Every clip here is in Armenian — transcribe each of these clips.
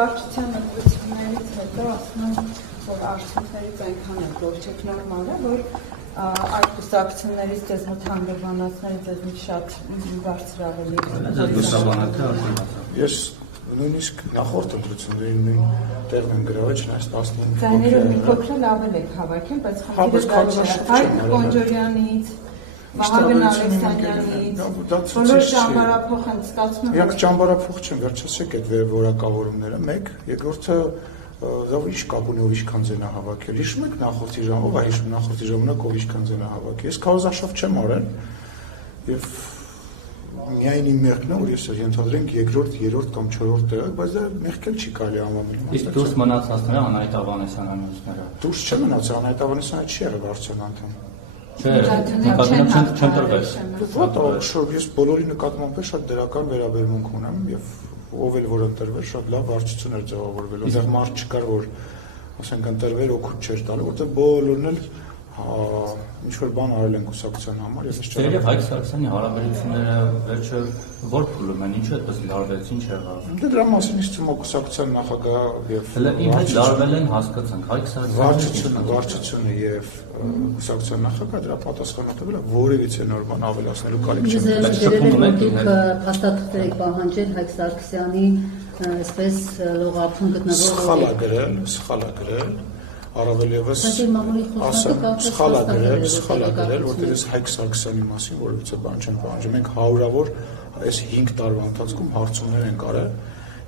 վարչության ընտրություններից հետո ասում եմ, որ արդյունքներից այնքան է ոչ նորմալ է, որ այդ կուսակցություններից ձեզ մոտ հանգրվանացները ձեզ մի շատ բարձր ավելի Ես նույնիսկ նախորդ ընտրություններին նույն տեղն են գրավել, չնայած 15 ձայները մի փոքր էլ ավել եք հավաքել, բայց Հայկ Կոնջորյանից, Վահագն Ալեքսանյանից, բոլոր ճամբարափոխ են ստացվում։ Իրանք ճամբարափոխ չեն, վերջացեք այդ որակավորումները, մեկ, երկրորդը ով կապ ունի ով ինչքան ձեն է հավաքել։ Հիշում եք նախորդի ժամանակ, հիշում նախորդի ժամանակ ով ինչքան ձեն է հավաքել։ Ես քարոզարշավ չեմ արել եւ միայն իմ մեղքն է, որ ես ենթադրենք երկրորդ, երրորդ կամ չորրորդ տեղ, բայց դա մեղքել չի կարելի անվանել։ Իսկ դուրս մնացածները Անահիտ Ավանեսյան անունները։ Դուրս չմնացա, Անահիտ Ավանեսյանը չի եղել վարչության անդամ։ Չէ, նկատմամբ չեմ տրվել։ Ոչ, ես բոլորի նկատմամբ շատ դրական վերաբերմունք ունեմ եւ ով էլ որ ընտրվեր, շատ լավ վարչություն էր ձևավորվել։ Որտեղ մարդ չկար, որ ասենք ընտրվեր օգուտ չէր տալու, որտեղ բոլորն էլ ինչ որ բան արել են կուսակցության համար, ես չէ։ Դե Հայկ Սարգսյանի հարաբերությունները վերջը որ փուլում են, ինչու այդպես լարվեց, ինչ եղավ։ Դե դրա մասին իսկ ցույց կուսակցության նախագահ եւ հələ ինձ հետ լարվել են հասկացանք Հայկ Սարգսյանը վարչությունը եւ կուսակցության նախագահ դրա պատասխանատու է որևիցե նոր բան ավելացնելու կարիք չկա։ Դուք փաստաթղթեր եք պահանջել Հայկ Սարգսյանի այսպես լողափում գտնվող սխալ է գրել առավել ևս սխալ է գրել, որտեղ ես Հայկ Սարգսյանի մասին որևիցե բան չեմ պահանջում։ Մենք հարյուրավոր այս 5 տարվա ընթացքում հարցումներ ենք արել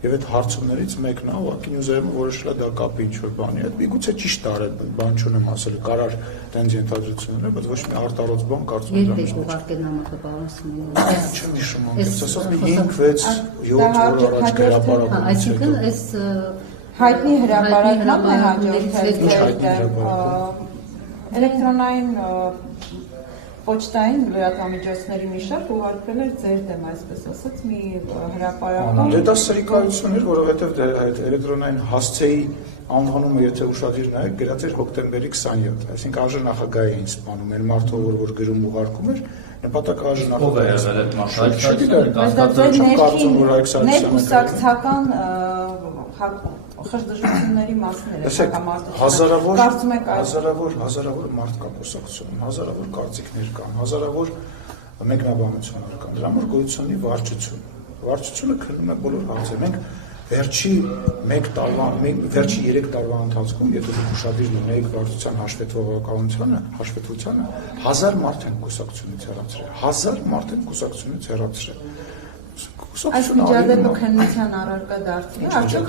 եւ այդ հարցումներից մեկն է ուղղակի նյուզերում որոշել է դա կապի ինչ որ բանի հետ։ Միգուցե ճիշտ արել, բան չունեմ ասել, կարար տենց ենթադրություններ, բայց ոչ մի արտարոց բան կարծում եմ դա չէ։ Ուղարկել նամակը պարոն Սիմոնյան։ Չեմ հիշում անգամ, ասած մի 5-6 7 օր առաջ գրապարակում։ Այսինքն այս հայտնի հրապարակման է հաջորդել էլեկտրոնային պոչտային լրատվամիջոցների մի շարք ուղարկվել էր ձեր դեմ, այսպես ասած, մի հրապարակում։ Դե դա սրիկայություն էր, որովհետև էլեկտրոնային հասցեի անվանումը, եթե ուշադիր նայեք, գրած էր հոկտեմբերի 27, այսինքն ԱԺ նախագահ էին սպանում, այն մարդը, որ գրում ուղարկում էր, նպատակը ԱԺ նախագահ խժդժությունների մասին էր հազարավոր մարդ կա կուսակցությունում, հազարավոր կարծիքներ կան, հազարավոր մեկնաբանություններ կան, դրա համար գոյություն ունի վարչությունը քննում է բոլոր հարցերը։ Մենք վերջի 3 տարվա ընթացքում, եթե դուք ուշադիր լինեիք վարչության հաշվետվությանը, 1000 մարդ են կուսակցությունից հեռացրել։ Այս միջադեպը քննության առարկա դարձնի, արդյոք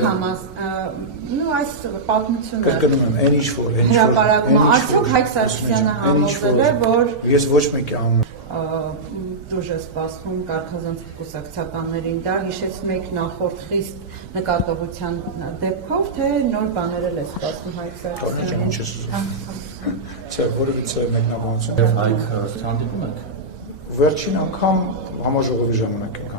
այս պատմությունը կրկնում եմ, այն ինչ որ հրապարակումը, արդյոք Հայկ Սարգսյանը համոզել է, որ ես ոչ մեկի անունը դուրս է սպասվում կարգազանց կուսակցականներին, դա հիշեցնում եք նախորդ խիստ նկատողության դեպքով, թե նոր բաներ էլ է սպասվում Հայկ Սարգսյանին։ Չէ, որևիցե մեկնաբանություն։ Հայկ հանդիպում եք։ Վերջին անգամ համաժողովի ժամանակ ենք